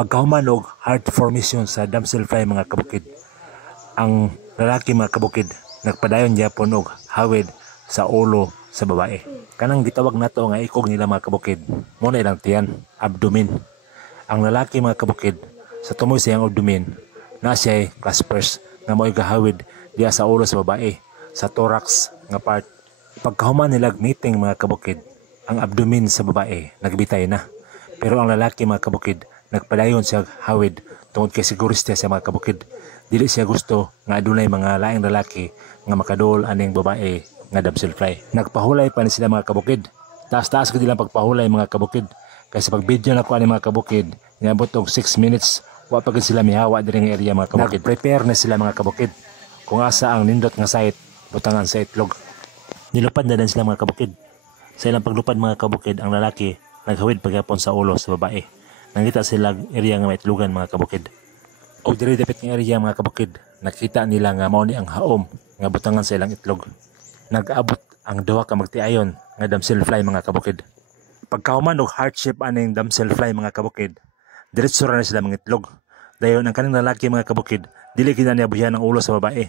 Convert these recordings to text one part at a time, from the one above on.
Pagkahuman og heart formation sa damselfly mga kabukid, ang lalaki mga kabukid nagpadayon gyapon og hawid sa ulo sa babae. Kanang gitawag nato nga ikog nila mga kabukid, mo na ilang tiyan, abdomen. Ang lalaki mga kabukid sa tumoy sa iyang abdomen na siya claspers nga mo'y gahawid diya sa ulo sa babae, sa thorax nga part. Pagkahuman nilag meeting mga kabukid, ang abdomen sa babae nagbitay na. Pero ang lalaki mga kabukid nagpadayon siya hawid tungod kay sigurista sa mga kabukid. Dili siya gusto nga adunay mga laing lalaki nga makaduol aning babae nga damselfly. Nagpahulay pa ni sila mga kabukid. Taas-taas ko dilang pagpahulay mga kabukid. Kaysa pag video na ko ani mga kabukid, niabot og 6 minutes, wa pa gid sila mihawa diri nga area mga kabukid. Nag-prepare na sila mga kabukid kung asa ang nindot nga site butangan sa itlog. Nilupad na din sila mga kabukid. Sa ilang paglupad mga kabukid, ang lalaki naghawid pagyapon sa ulo sa babae. Nangita sila area nga maitlogan mga kabukid. Og diri dapit nga area mga kabukid, nakita nila nga mao ni ang haom nga butangan sa ilang itlog. Nag-abot ang duha ka magtiayon nga damselfly mga kabukid. Pagkahuman og hardship aning damselfly mga kabukid, diretso ra na sila mangitlog. Dayon ang kaning lalaki mga kabukid, dili gid niya buhian ang ulo sa babae.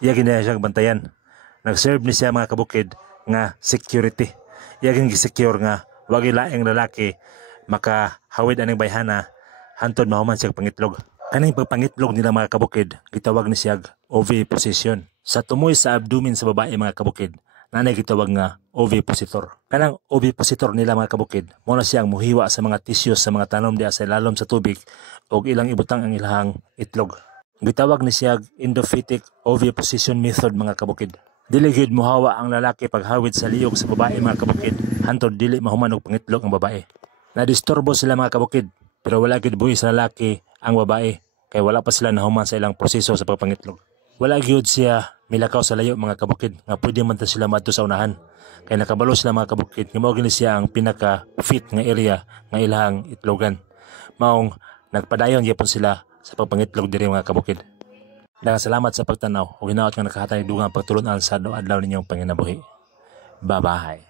Iya gid niya siyang bantayan. Nag-serve ni siya mga kabukid nga security. Iya gid gi-secure nga wag laing lalaki makahawid aning bayhana hantod mahuman siya pangitlog. Kaning pagpangitlog nila mga kabukid, gitawag ni siya oviposition. Sa tumoy sa abdomen sa babae mga kabukid, nanay gitawag nga ovipositor. Kanang ovipositor nila mga kabukid, mo na siyang muhiwa sa mga tissues sa mga tanom diya sa ilalom sa tubig og ilang ibutang ang ilahang itlog. Gitawag ni siya endophytic oviposition method mga kabukid. Dili gyud muhawa ang lalaki paghawid sa liyog sa babae mga kabukid, hantod dili mahuman og pangitlog ang babae. Nadisturbo sila mga kabukid, pero wala gyud buhi sa lalaki ang babae kay wala pa sila nahuman sa ilang proseso sa pagpangitlog. Wala gyud siya milakaw sa layo mga kabukid nga pwede man ta sila madto sa unahan. Kay nakabalo sila mga kabukid nga mao gini siya ang pinaka fit nga area nga ilahang itlogan. Maong nagpadayon gyapon sila sa pagpangitlog diri mga kabukid. Daghang salamat sa pagtanaw ug hinaot nga nakahatag dugang pagtulon-an sa adlaw ninyong panginabuhi. Bye-bye.